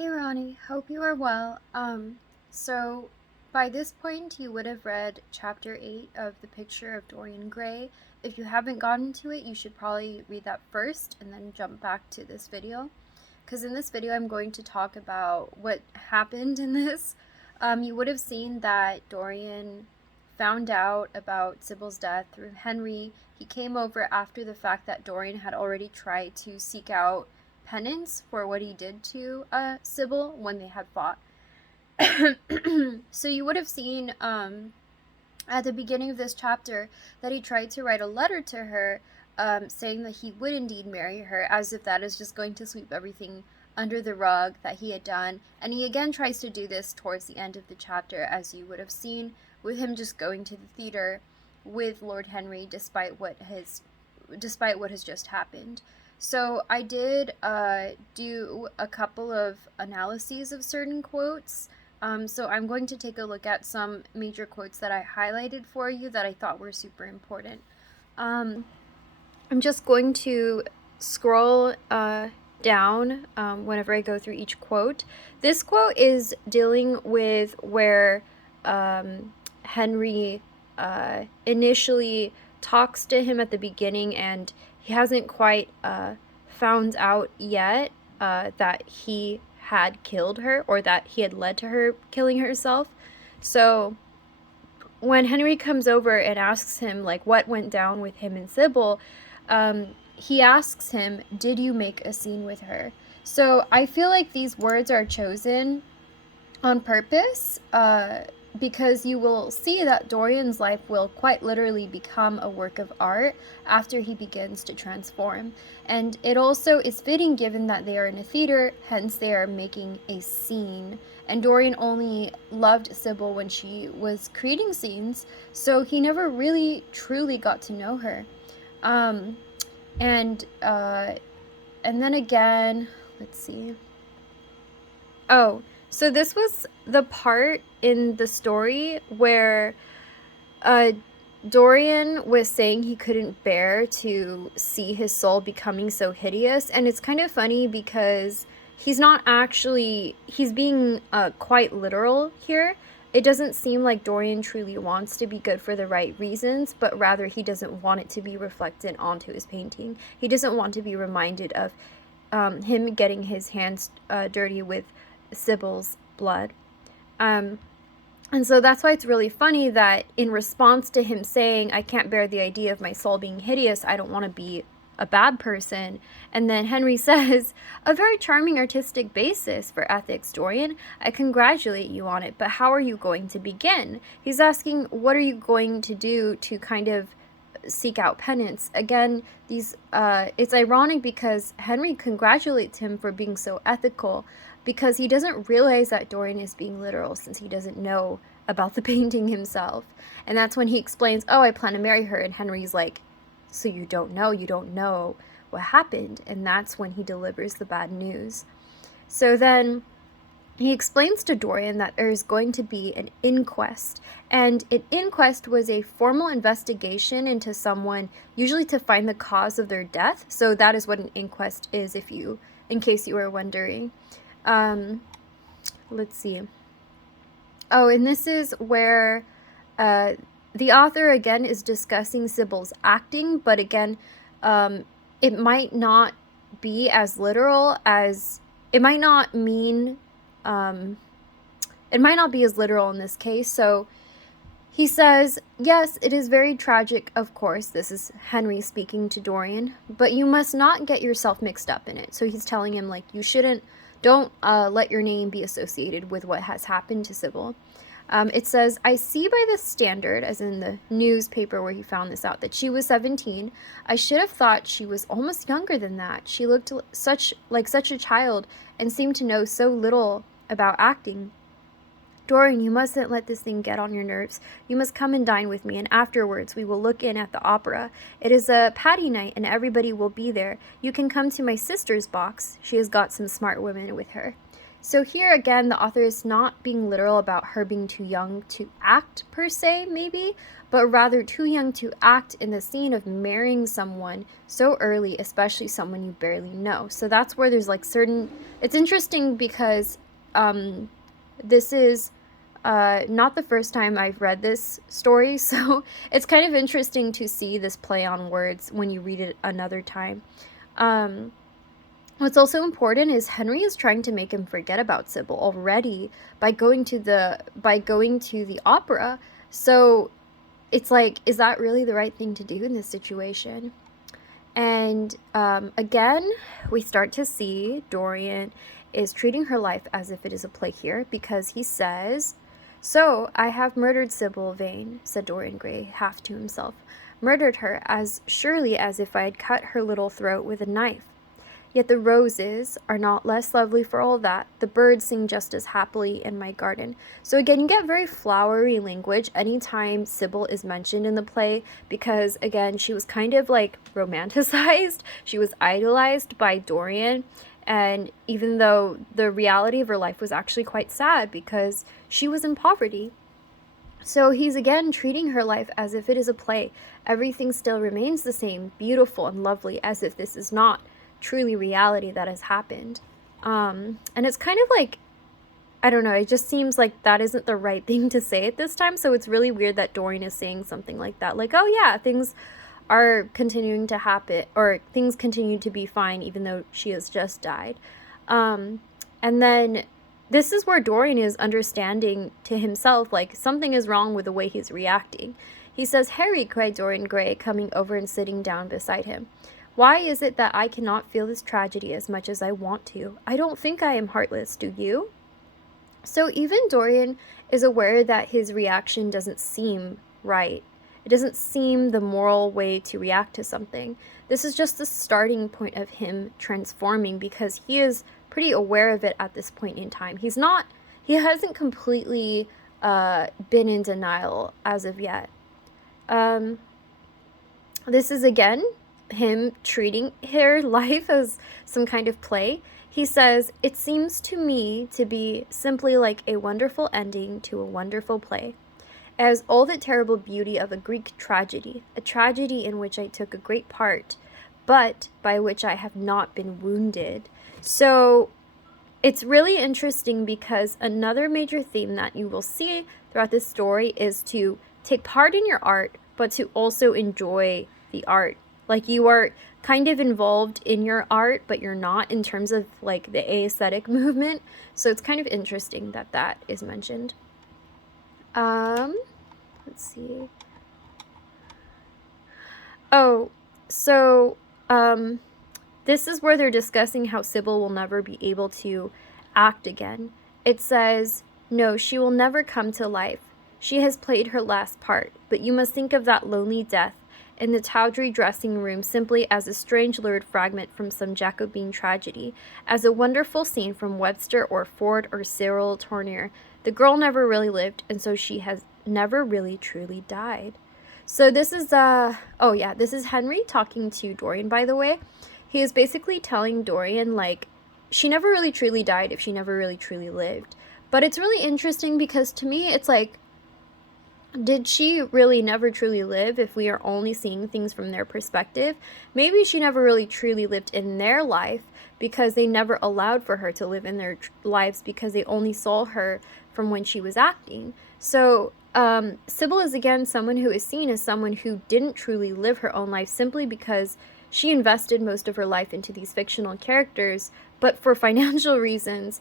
Hey Ronnie, hope you are well. So by this point you would have read chapter 8 of The Picture of Dorian Gray. If you haven't gotten to it, you should probably read that first and then jump back to this video. Because in this video I'm going to talk about what happened in this. You would have seen that Dorian found out about Sybil's death through Henry. He came over after the fact that Dorian had already tried to seek out penance for what he did to Sybil when they had fought. So you would have seen at the beginning of this chapter that he tried to write a letter to her saying that he would indeed marry her, as if that is just going to sweep everything under the rug that he had done. And he again tries to do this towards the end of the chapter, as you would have seen, with him just going to the theater with Lord Henry despite what has just happened. So I did do a couple of analyses of certain quotes. So I'm going to take a look at some major quotes that I highlighted for you that I thought were super important. I'm just going to scroll down whenever I go through each quote. This quote is dealing with where Henry initially talks to him at the beginning, and he hasn't quite found out yet that he had killed her, or that he had led to her killing herself. So when Henry comes over and asks him like what went down with him and Sybil, he asks him, did you make a scene with her? So I feel like these words are chosen on purpose because you will see that Dorian's life will quite literally become a work of art after he begins to transform. And it also is fitting given that they are in a theater, hence they are making a scene. And Dorian only loved Sybil when she was creating scenes, so he never really truly got to know her. And then again, let's see. Oh, so this was the part in the story where Dorian was saying he couldn't bear to see his soul becoming so hideous. And it's kind of funny because he's being quite literal here. It doesn't seem like Dorian truly wants to be good for the right reasons, but rather he doesn't want it to be reflected onto his painting. He doesn't want to be reminded of him getting his hands dirty with Sybil's blood. And so that's why it's really funny that in response to him saying, I can't bear the idea of my soul being hideous, I don't want to be a bad person, and then Henry says, a very charming artistic basis for ethics, Dorian. I congratulate you on it, but how are you going to begin? He's asking, what are you going to do to kind of seek out penance? Again, it's ironic because Henry congratulates him for being so ethical, because he doesn't realize that Dorian is being literal since he doesn't know about the painting himself. And that's when he explains, oh, I plan to marry her, and Henry's like, so you don't know what happened. And that's when he delivers the bad news. So then he explains to Dorian that there is going to be an inquest, and an inquest was a formal investigation into someone, usually to find the cause of their death. So that is what an inquest is, in case you were wondering. Let's see. Oh, and this is where the author again is discussing Sybil's acting, but again, it might not be as literal as it might not mean. It might not be as literal in this case. So he says, yes, it is very tragic, of course. This is Henry speaking to Dorian, but you must not get yourself mixed up in it. So he's telling him, like, don't let your name be associated with what has happened to Sybil. It says, I see by this standard, as in the newspaper where he found this out, that she was 17. I should have thought she was almost younger than that. She looked like such a child and seemed to know so little about acting. Dorian, you mustn't let this thing get on your nerves. You must come and dine with me, and afterwards we will look in at the opera. It is a Patty night, and everybody will be there. You can come to my sister's box. She has got some smart women with her. So here again, the author is not being literal about her being too young to act per se, maybe, but rather too young to act in the scene of marrying someone so early, especially someone you barely know. So that's where there's like certain, it's interesting because this is not the first time I've read this story, so it's kind of interesting to see this play on words when you read it another time. What's also important is Henry is trying to make him forget about Sybil already by going to the opera. So it's like, is that really the right thing to do in this situation? And again, we start to see Dorian is treating her life as if it is a play here, because he says, "So I have murdered Sybil Vane," said Dorian Gray, half to himself. "Murdered her as surely as if I had cut her little throat with a knife. Yet the roses are not less lovely for all that. The birds sing just as happily in my garden." So again, you get very flowery language anytime Sybil is mentioned in the play, because again, she was kind of like romanticized. She was idolized by Dorian. And even though the reality of her life was actually quite sad because she was in poverty. So he's again treating her life as if it is a play. Everything still remains the same, beautiful and lovely, as if this is not truly reality that has happened. And it's kind of like, I don't know, it just seems like that isn't the right thing to say at this time. So it's really weird that Dorian is saying something like that. Like, oh yeah, things are continuing to happen, or things continue to be fine even though she has just died. And then this is where Dorian is understanding to himself, like, something is wrong with the way he's reacting. He says, "Harry," cried Dorian Gray, coming over and sitting down beside him. "Why is it that I cannot feel this tragedy as much as I want to? I don't think I am heartless, do you?" So even Dorian is aware that his reaction doesn't seem right. It doesn't seem the moral way to react to something. This is just the starting point of him transforming, because he is pretty aware of it at this point in time. He hasn't completely been in denial as of yet. This is again him treating her life as some kind of play. He says, "It seems to me to be simply like a wonderful ending to a wonderful play. It has all the terrible beauty of a Greek tragedy, a tragedy in which I took a great part, but by which I have not been wounded." So it's really interesting, because another major theme that you will see throughout this story is to take part in your art, but to also enjoy the art. Like, you are kind of involved in your art, but you're not in terms of like the aesthetic movement. So it's kind of interesting that that is mentioned. Let's see. Oh, so this is where they're discussing how Sybil will never be able to act again. It says, "No, she will never come to life. She has played her last part, but you must think of that lonely death in the tawdry dressing room simply as a strange lurid fragment from some Jacobean tragedy, as a wonderful scene from Webster or Ford or Cyril Tourneur. The girl never really lived, and so she has never really truly died." So this is this is Henry talking to Dorian, by the way. He is basically telling Dorian, like, she never really truly died if she never really truly lived. But it's really interesting, because to me it's like, did she really never truly live if we are only seeing things from their perspective? Maybe she never really truly lived in their life because they never allowed for her to live in their lives, because they only saw her from when she was acting. So Sybil is again someone who is seen as someone who didn't truly live her own life, simply because she invested most of her life into these fictional characters, but for financial reasons,